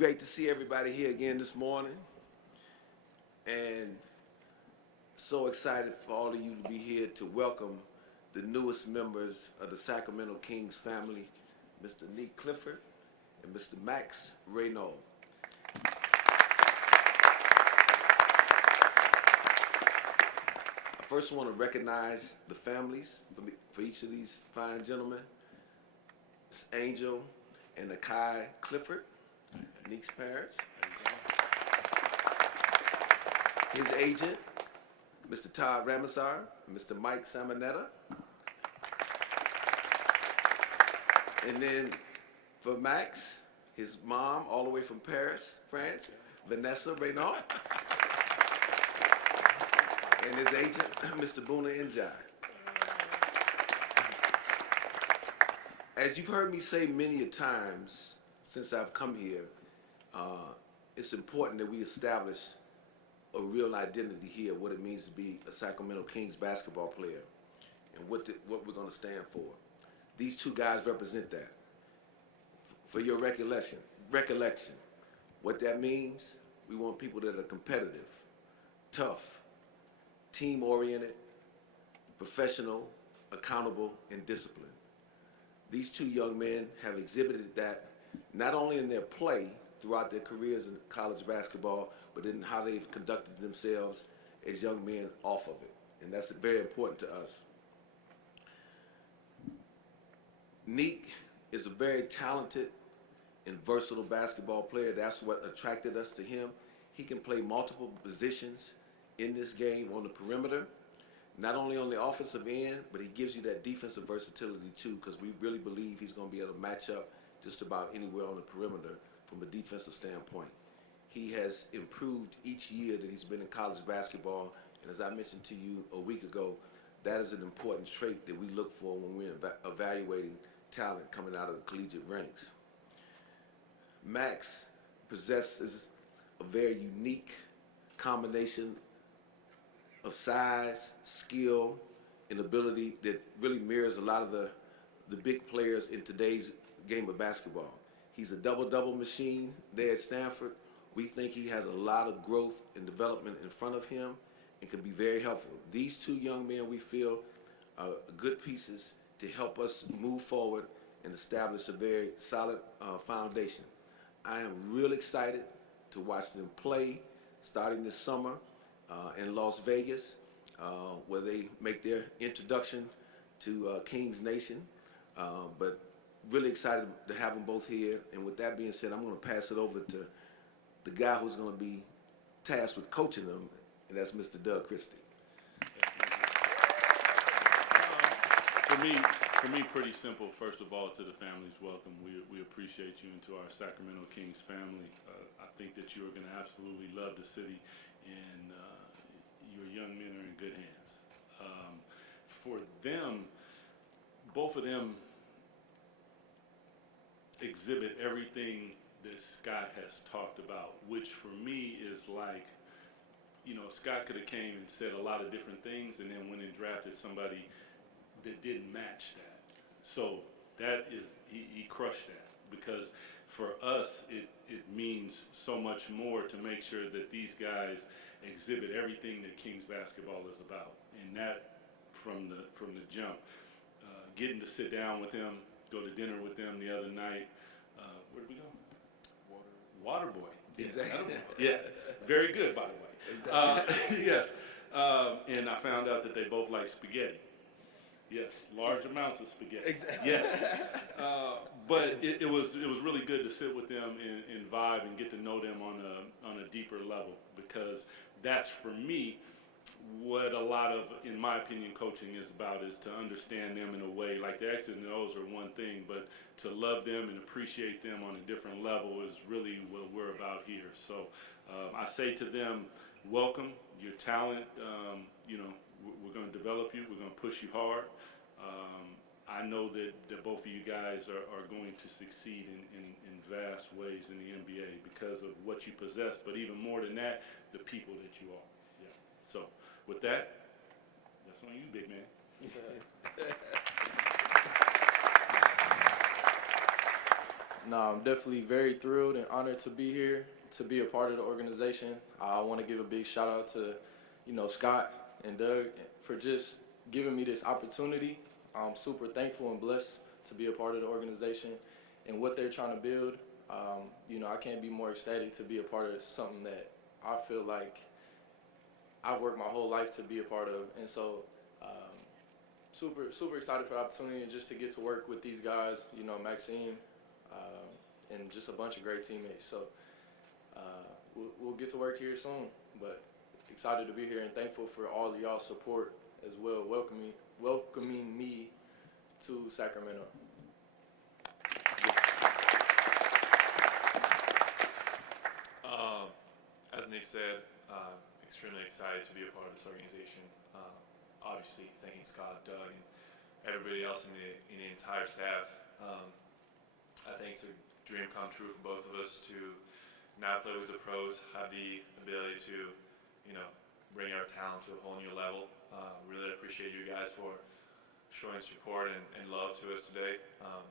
great to see everybody here again this morning, and so excited for all of you to be here to welcome the newest members of the Sacramento Kings family, Mr. Nique Clifford and Mr. Maxine Raynaud. I first want to recognize the families for each of these fine gentlemen. Miss Angel and Nique Clifford, Nique's parents. His agent, Mr. Todd Ramazar, and Mr. Mike Samanetta. And then for Max, his mom, all the way from Paris, France, Vanessa Raynaud. And his agent, Mr. Buna Njai. As you've heard me say many a times since I've come here, it's important that we establish a real identity here, what it means to be a Sacramento Kings basketball player, and what we're going to stand for. These two guys represent that. For your recollection, what that means, we want people that are competitive, tough, team-oriented, professional, accountable, and disciplined. These two young men have exhibited that not only in their play throughout their careers in college basketball, but in how they've conducted themselves as young men off of it. And that's very important to us. Nique is a very talented and versatile basketball player. That's what attracted us to him. He can play multiple positions in this game on the perimeter, not only on the offensive end, but he gives you that defensive versatility too, because we really believe he's going to be able to match up just about anywhere on the perimeter from a defensive standpoint. He has improved each year that he's been in college basketball, and as I mentioned to you a week ago, that is an important trait that we look for when we're evaluating talent coming out of the collegiate ranks. Max possesses a very unique combination of size, skill, and ability that really mirrors a lot of the big players in today's game of basketball. He's a double-double machine there at Stanford. We think he has a lot of growth and development in front of him and can be very helpful. These two young men, we feel, are good pieces to help us move forward and establish a very solid foundation. I am real excited to watch them play starting this summer in Las Vegas, where they make their introduction to Kings Nation. But really excited to have them both here. And with that being said, I'm going to pass it over to the guy who's going to be tasked with coaching them, and that's Mr. Doug Christie. For me, pretty simple. First of all, to the family's welcome. We appreciate you, and to our Sacramento Kings family. I think that you are going to absolutely love the city, and your young men are in good hands. For them, both of them exhibit everything that Scott has talked about, which for me is like, you know, Scott could have came and said a lot of different things and then went and drafted somebody that didn't match that. So that is, he crushed that, because for us, it means so much more to make sure that these guys exhibit everything that Kings basketball is about. And that from the jump, getting to sit down with them, go to dinner with them the other night. Where did we go? Waterboy. Exactly. Yeah, very good, by the way. Exactly. Yes. And I found out that they both like spaghetti. Yes, large amounts of spaghetti. Exactly. Yes. But it was really good to sit with them and vibe and get to know them on a deeper level, because that's, for me, what a lot of, in my opinion, coaching is about, is to understand them in a way. Like the X's and O's are one thing, but to love them and appreciate them on a different level is really what we're about here. So I say to them, welcome, your talent. You know, we're going to develop you. We're going to push you hard. I know that both of you guys are going to succeed in vast ways in the NBA because of what you possess, but even more than that, the people that you are. Yeah. So with that, that's on you, big man. No, I'm definitely very thrilled and honored to be here, to be a part of the organization. I want to give a big shout out to, Scott and Doug for just giving me this opportunity. I'm super thankful and blessed to be a part of the organization and what they're trying to build. I can't be more ecstatic to be a part of something that I feel like I've worked my whole life to be a part of. And so super excited for the opportunity and just to get to work with these guys, Maxine, and just a bunch of great teammates. So we'll get to work here soon, but excited to be here and thankful for all of y'all's support as well, welcoming me to Sacramento. As Nick said, extremely excited to be a part of this organization. Obviously, thanking Scott, Doug, and everybody else in the entire staff. I think it's a dream come true for both of us to now play with the pros, have the ability to, bring our talent to a whole new level. Really appreciate you guys for showing support and love to us today.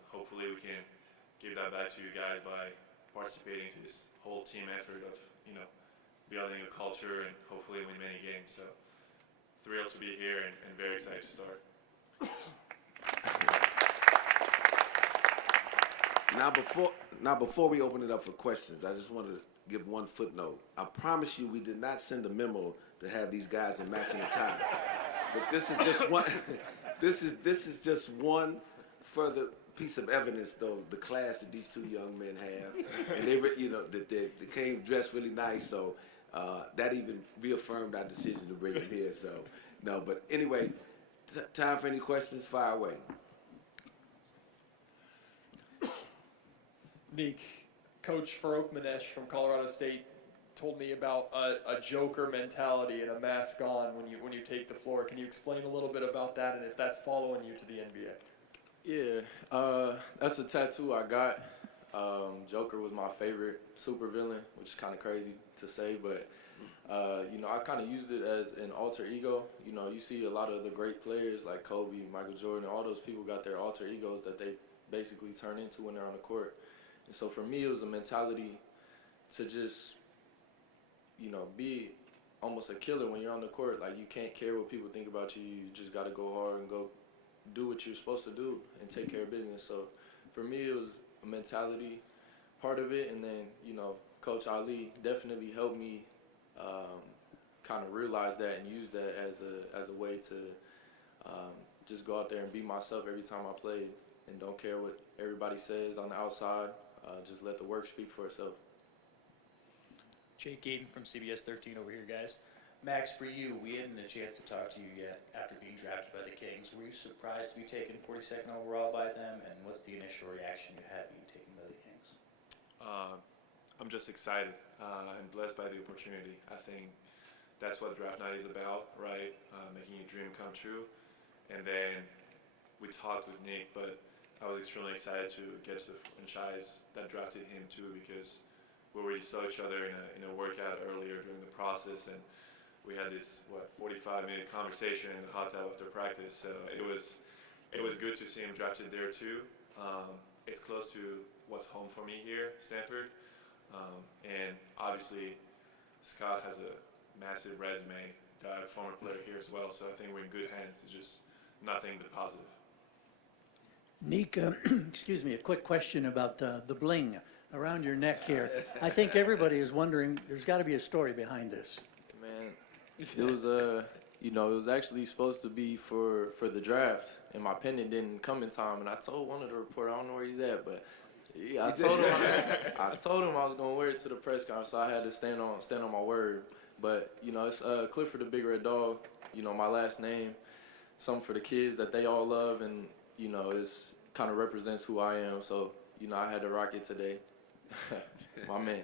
Hopefully, we can give that back to you guys by participating to this whole team effort of, building a culture and hopefully win many games. So thrilled to be here and very excited to start. Now before we open it up for questions, I just wanted to give one footnote. I promise you we did not send a memo to have these guys in matching attire. But this is just one this is just one further piece of evidence, though, the class that these two young men have, and they came dressed really nice. So that even reaffirmed our decision to bring them here. So no, but anyway, time for any questions? Fire away. Nique, Coach Farouk Manesh from Colorado State told me about a Joker mentality and a mask on when you take the floor. Can you explain a little bit about that and if that's following you to the NBA? Yeah, that's a tattoo I got. Joker was my favorite supervillain, which is kind of crazy to say, but I kind of used it as an alter ego. You see a lot of the great players like Kobe, Michael Jordan, all those people got their alter egos that they basically turn into when they're on the court. And so for me, it was a mentality to just, be almost a killer when you're on the court. Like, you can't care what people think about you. You just got to go hard and go do what you're supposed to do and take care of business. So for me, it was a mentality part of it. And then, Coach Ali definitely helped me kind of realize that and use that as a way to just go out there and be myself every time I played and don't care what everybody says on the outside. Just let the work speak for itself. Jake Gaten from CBS 13 over here, guys. Max, for you, we hadn't had a chance to talk to you yet after being drafted by the Kings. Were you surprised to be taken 42nd overall by them, and what's the initial reaction you had being taken by the Kings? I'm just excited and blessed by the opportunity. I think that's what draft night is about, right? Making your dream come true. And then we talked with Nick, but I was extremely excited to get to the franchise that drafted him too, because we already saw each other in a workout earlier during the process, and we had this 45-minute conversation in the hot tub after practice. So it was good to see him drafted there too. It's close to what's home for me here, Stanford, and obviously Scott has a massive resume. Former player here as well, so I think we're in good hands. It's just nothing but positive. Nique, excuse me, a quick question about the bling around your neck here. I think everybody is wondering, there's got to be a story behind this. Man, it was it was actually supposed to be for the draft, and my pendant didn't come in time. And I told one of the reporters, I don't know where he's at, but yeah, I told him I was gonna wear it to the press conference, so I had to stand on my word. But it's Clifford the Big Red Dog. My last name, something for the kids that they all love, and it's kind of represents who I am. So I had to rock it today. My man.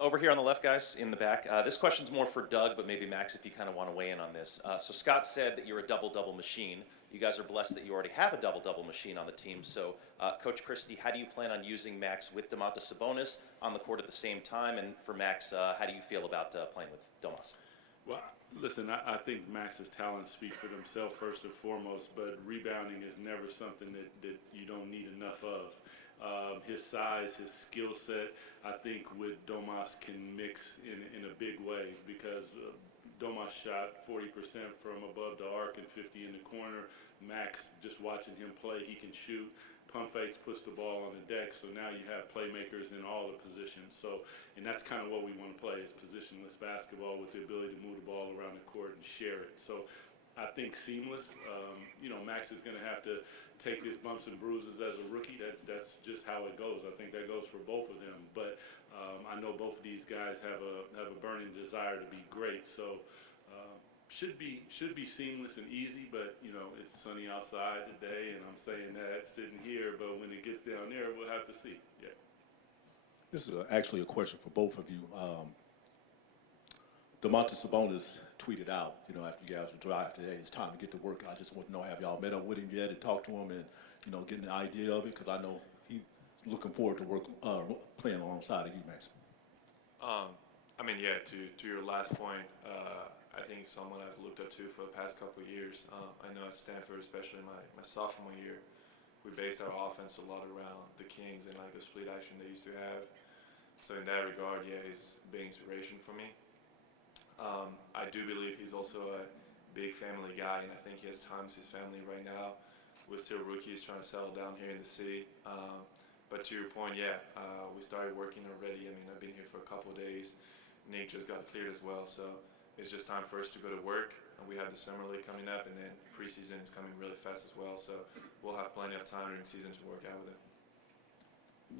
Over here on the left, guys, in the back. This question's more for Doug, but maybe Max, if you kind of want to weigh in on this. So Scott said that you're a double-double machine. You guys are blessed that you already have a double-double machine on the team. So, Coach Christie, how do you plan on using Max with Domantas Sabonis on the court at the same time? And for Max, how do you feel about playing with Domas? Well, Listen, I think Max's talents speak for themselves first and foremost, but rebounding is never something that you don't need enough of. His size, his skill set, I think with Domas can mix in a big way because Domas shot 40% from above the arc and 50 in the corner. Max, just watching him play, he can shoot. Pump fakes, puts the ball on the deck, so now you have playmakers in all the positions. So, and that's kind of what we want to play is positionless basketball with the ability to move the ball around the court and share it. So, I think seamless. Max is going to have to take his bumps and bruises as a rookie. That's just how it goes. I think that goes for both of them. But I know both of these guys have a burning desire to be great. So. Should be seamless and easy, but it's sunny outside today, and I'm saying that sitting here. But when it gets down there, we'll have to see. Yeah. This is actually a question for both of you. Domantas Sabonis tweeted out, after you guys were drafted, hey, it's time to get to work. I just want to know, have y'all met up with him yet and talked to him and getting the idea of it? Because I know he's looking forward to playing alongside of you, Max. To your last point. I think someone I've looked up to for the past couple of years. I know at Stanford, especially my sophomore year, we based our offense a lot around the Kings and like the split action they used to have. So in that regard, he's a big inspiration for me. I do believe he's also a big family guy, and I think he has time with his family right now. We're still rookies trying to settle down here in the city. But to your point, we started working already. I mean, I've been here for a couple of days. Nique just got cleared as well, so it's just time for us to go to work. And we have the summer league coming up, and then preseason is coming really fast as well. So we'll have plenty of time during season to work out with him.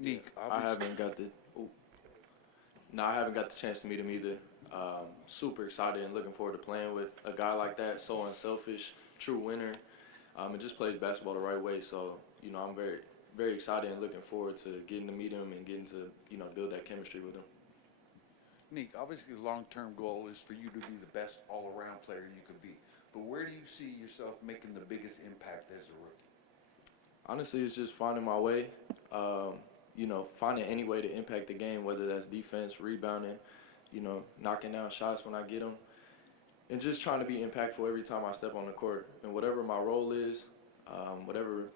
Nique, I haven't got the chance to meet him either. Super excited and looking forward to playing with a guy like that, so unselfish, true winner, and just plays basketball the right way. So I'm very, very excited and looking forward to getting to meet him and getting to build that chemistry with him. Nique, obviously the long-term goal is for you to be the best all-around player you could be. But where do you see yourself making the biggest impact as a rookie? Honestly, it's just finding my way, finding any way to impact the game, whether that's defense, rebounding, knocking down shots when I get them, and just trying to be impactful every time I step on the court. And whatever my role is, whatever,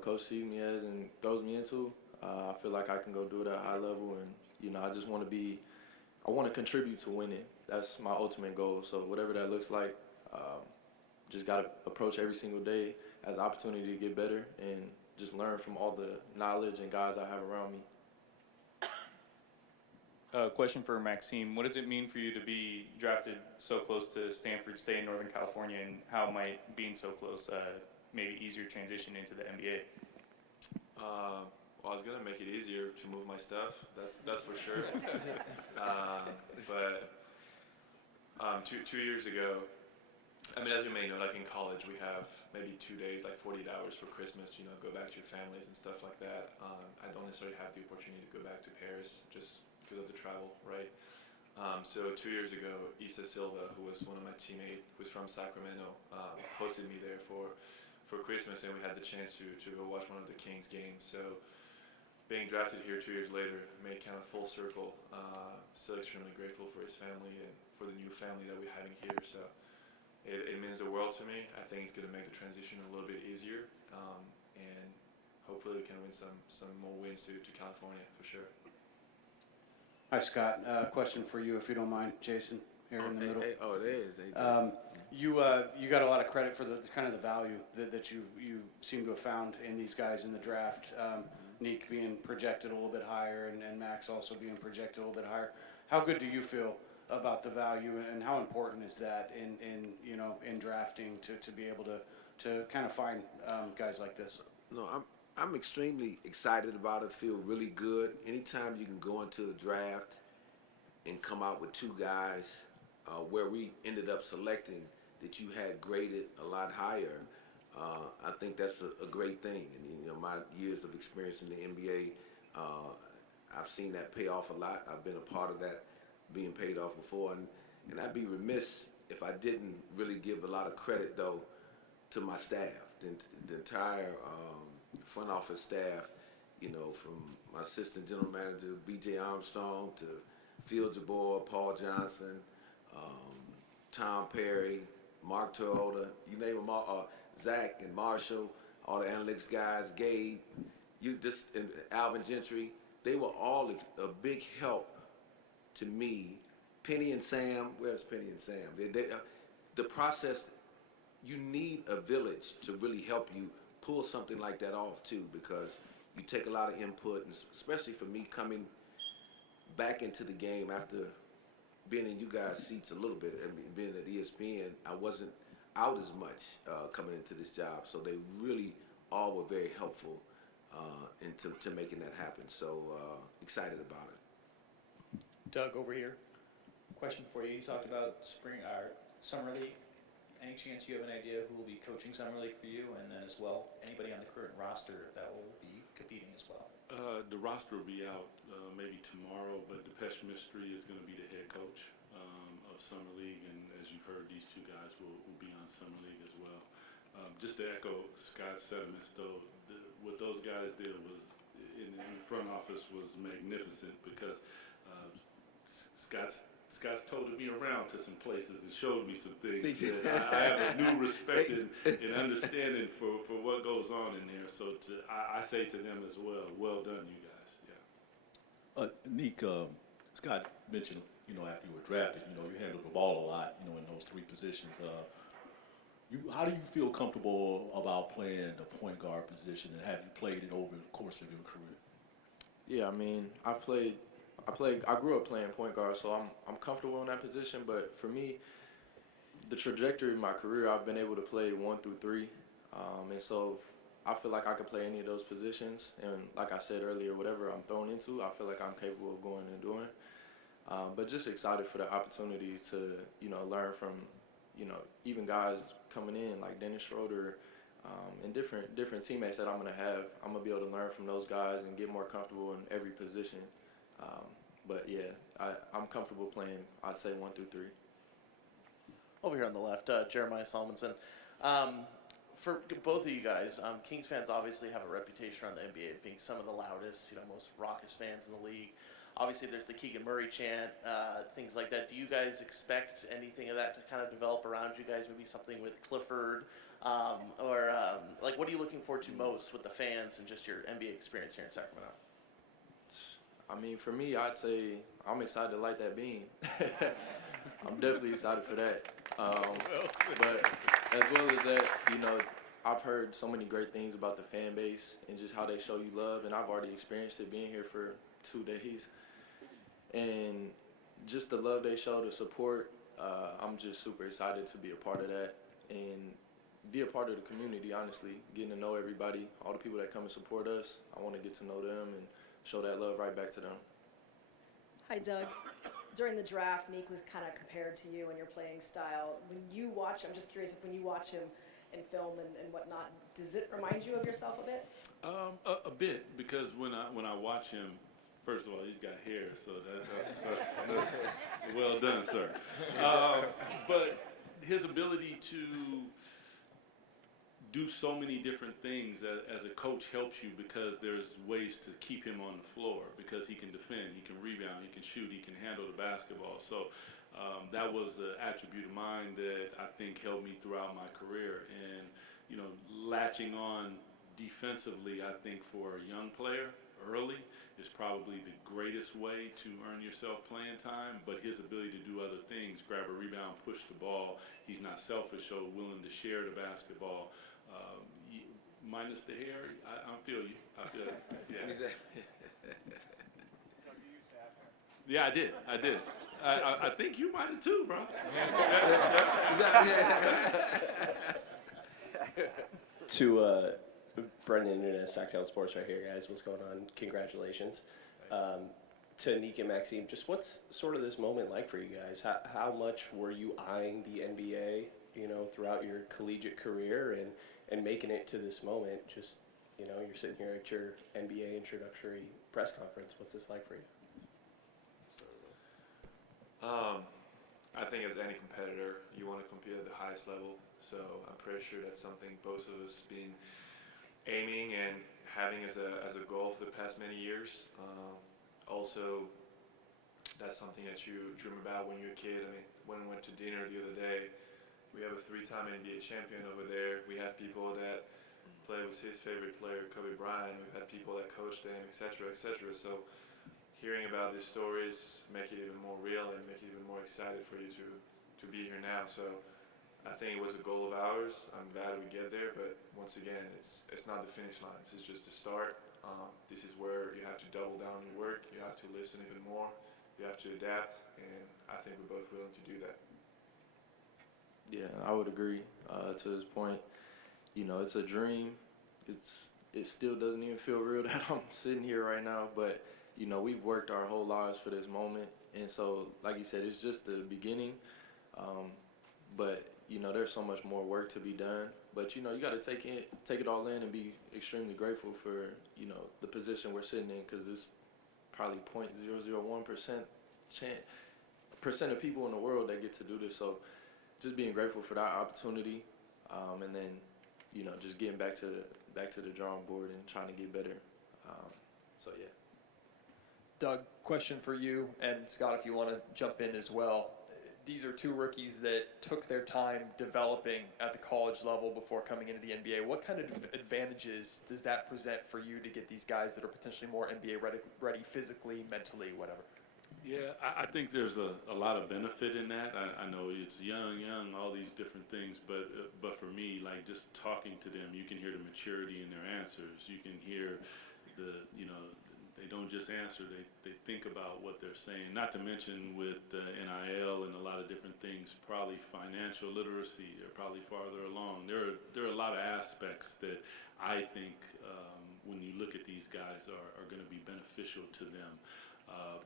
coach sees me as and throws me into, I feel like I can go do it at a high level. And, I just want to contribute to winning. That's my ultimate goal. So whatever that looks like, just got to approach every single day as an opportunity to get better and just learn from all the knowledge and guys I have around me. Question for Maxine. What does it mean for you to be drafted so close to Stanford State in Northern California, and how might being so close maybe easier transition into the NBA? Well, I was gonna make it easier to move my stuff. That's for sure. But 2 years ago, I mean, as you may know, like in college, we have maybe 2 days, like 48 hours for Christmas. Go back to your families and stuff like that. I don't necessarily have the opportunity to go back to Paris just because of the travel, right? So 2 years ago, Issa Silva, who was one of my teammates, who's from Sacramento, hosted me there for Christmas, and we had the chance to go watch one of the Kings games. So being drafted here 2 years later made kind of full circle. Still extremely grateful for his family and for the new family that we're having here. So it means the world to me. I think it's going to make the transition a little bit easier, and hopefully we can win some more wins to California for sure. Hi, Scott. Question for you, if you don't mind, Jason, here in the middle. There is. You got a lot of credit for the kind of the value that you seem to have found in these guys in the draft. Nique being projected a little bit higher, and Max also being projected a little bit higher. How good do you feel about the value, and how important is that in drafting to be able to kind of find guys like this? No, I'm extremely excited about it. Feel really good. Anytime you can go into the draft and come out with two guys where we ended up selecting that you had graded a lot higher, I think that's a great thing. And my years of experience in the NBA, I've seen that pay off a lot. I've been a part of that being paid off before, and I'd be remiss if I didn't really give a lot of credit though to my staff, the entire front office staff. From my assistant general manager B.J. Armstrong to Phil Jabor, Paul Johnson, Tom Perry, Mark Toyota, you name them all, Zach and Marshall, all the analytics guys, Gabe, and Alvin Gentry, they were all a big help to me. Penny and Sam, where's Penny and Sam? The process, you need a village to really help you pull something like that off too, because you take a lot of input, and especially for me coming back into the game after being in you guys' seats a little bit, I mean, being at ESPN, I wasn't out as much coming into this job, so they really all were very helpful into making that happen. So excited about it. Doug, over here. Question for you. You talked about summer league. Any chance you have an idea who will be coaching summer league for you, and then as well, anybody on the current roster that will be competing as well? The roster will be out maybe tomorrow, but Depeche Mystery is going to be the head coach of Summer League, and as you've heard, these two guys will be on Summer League as well. Just to echo Scott's sentiments, though, what those guys did was in the front office was magnificent, because Scott's toted me around to some places and showed me some things that I have a new respect and understanding for what goes on in there. So I say to them as well done, you guys. Yeah. Nique, Scott mentioned, after you were drafted, you handled the ball a lot, in those three positions. How do you feel comfortable about playing the point guard position, and have you played it over the course of your career? Yeah, I mean, I grew up playing point guard, so I'm comfortable in that position. But for me, the trajectory of my career, I've been able to play 1 through 3, and so I feel like I could play any of those positions. And like I said earlier, whatever I'm thrown into, I feel like I'm capable of going and doing. But just excited for the opportunity to learn from even guys coming in like Dennis Schroeder, and different teammates that I'm gonna have. I'm gonna be able to learn from those guys and get more comfortable in every position. But yeah, I'm comfortable playing, I'd say 1 through 3. Over here on the left, Jeremiah Solomon. For both of you guys, Kings fans obviously have a reputation around the NBA of being some of the loudest, most raucous fans in the league. Obviously, there's the Keegan Murray chant, things like that. Do you guys expect anything of that to kind of develop around you guys? Maybe something with Clifford, or what are you looking forward to most with the fans and just your NBA experience here in Sacramento? I mean, for me, I'd say I'm excited to light that beam. I'm definitely excited for that. But as well as that, I've heard so many great things about the fan base and just how they show you love, and I've already experienced it being here for 2 days. And just the love they show, the support, I'm just super excited to be a part of that and be a part of the community, honestly, getting to know everybody, all the people that come and support us. I want to get to know them and show that love right back to them. Hi, Doug. During the draft, Nique was kind of compared to you and your playing style. When you watch, I'm just curious if when you watch him in film and whatnot, does it remind you of yourself a bit? A bit, because when I watch him, first of all, he's got hair, so that's well done, sir. But his ability to do so many different things as a coach helps you, because there's ways to keep him on the floor, because he can defend, he can rebound, he can shoot, he can handle the basketball. So that was an attribute of mine that I think helped me throughout my career. And latching on defensively, I think for a young player early is probably the greatest way to earn yourself playing time. But his ability to do other things, grab a rebound, push the ball, he's not selfish, so willing to share the basketball. Minus the hair, I feel you. I feel it. Yeah. Yeah, I did. I think you might have too, bro. To Brendan and Sacramento Sports right here, guys. What's going on? Congratulations. To Nique and Maxine, just what's sort of this moment like for you guys? How much were you eyeing the NBA, throughout your collegiate career and making it to this moment? Just, you're sitting here at your NBA introductory press conference. What's this like for you? I think as any competitor, you want to compete at the highest level. So I'm pretty sure that's something both of us been aiming and having as a goal for the past many years. Also, that's something that you dream about when you're a kid. I mean, when we went to dinner the other day, we have a 3-time NBA champion over there. We have people that play with his favorite player, Kobe Bryant. We've had people that coached him, et cetera, et cetera. So hearing about these stories make it even more real and make it even more excited for you to be here now. So I think it was a goal of ours. I'm glad we get there, but once again, it's not the finish line. This is just the start. This is where you have to double down your work. You have to listen even more. You have to adapt, and I think we're both willing to do that. Yeah, I would agree to this point. You know, it's a dream. It still doesn't even feel real that I'm sitting here right now, but, you know, we've worked our whole lives for this moment. And so, like you said, it's just the beginning. But, you know, there's so much more work to be done. But, you know, you got to take it all in and be extremely grateful for, you know, the position we're sitting in, because it's probably 0.001% of people in the world that get to do this. So just being grateful for that opportunity, and then, you know, just getting back to the drawing board and trying to get better. So, yeah. Doug, question for you, and Scott, if you want to jump in as well. These are two rookies that took their time developing at the college level before coming into the NBA. What kind of advantages does that present for you to get these guys that are potentially more NBA ready physically, mentally, whatever? Yeah, I think there's a lot of benefit in that. I know it's young, all these different things, but for me, like, just talking to them, you can hear the maturity in their answers. You can hear they don't just answer, they think about what they're saying. Not to mention with NIL and a lot of different things, probably financial literacy, they're probably farther along. There are a lot of aspects that I think when you look at these guys are going to be beneficial to them.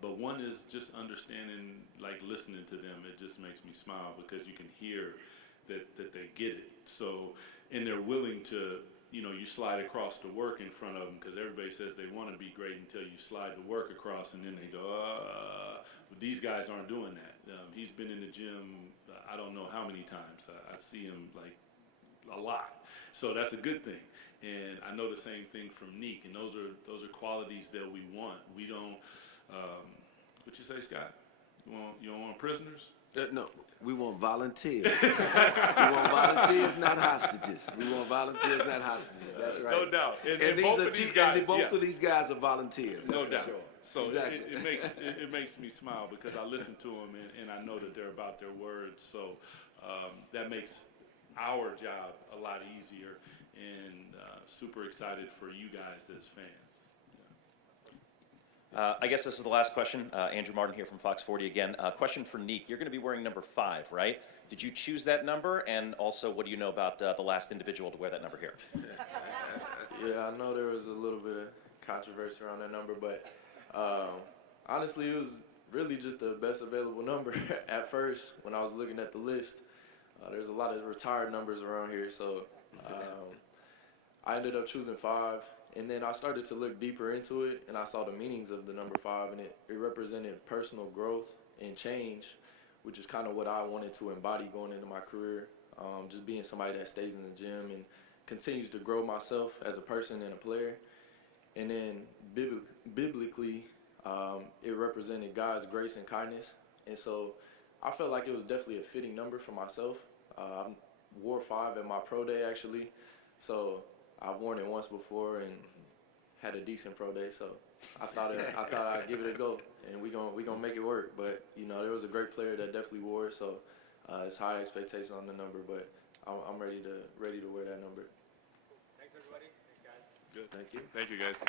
But one is just understanding, like listening to them, it just makes me smile because you can hear that they get it. So, and they're willing to, you slide across the work in front of them, because everybody says they want to be great until you slide the work across, and then they go, but these guys aren't doing that. He's been in the gym, I don't know how many times. I see him like a lot. So that's a good thing. And I know the same thing from Nique, and those are qualities that we want. We don't, what you say, Scott? You don't want prisoners? No, we want volunteers. We want volunteers, not hostages. We want volunteers, not hostages. That's right. No doubt. And both of these guys, both of these guys are volunteers. That's no doubt. For sure. So exactly. it makes me smile because I listen to them and I know that they're about their words. So that makes our job a lot easier, and super excited for you guys as fans. I guess this is the last question. Andrew Martin here from Fox 40 again. Question for Nique. You're going to be wearing number 5, right? Did you choose that number? And also, what do you know about the last individual to wear that number here? Yeah, I know there was a little bit of controversy around that number, but honestly, it was really just the best available number at first when I was looking at the list. There's a lot of retired numbers around here, so I ended up choosing 5. And then I started to look deeper into it, and I saw the meanings of the number 5, and it represented personal growth and change, which is kind of what I wanted to embody going into my career, just being somebody that stays in the gym and continues to grow myself as a person and a player. And then biblically, it represented God's grace and kindness. And so I felt like it was definitely a fitting number for myself. I wore 5 at my pro day, actually, so I've worn it once before and had a decent pro day, so I thought I'd give it a go, and we gonna make it work. But there was a great player that definitely wore it, so it's high expectations on the number. But I'm ready to wear that number. Thanks everybody. Thanks guys. Good. Thank you. Thank you, guys.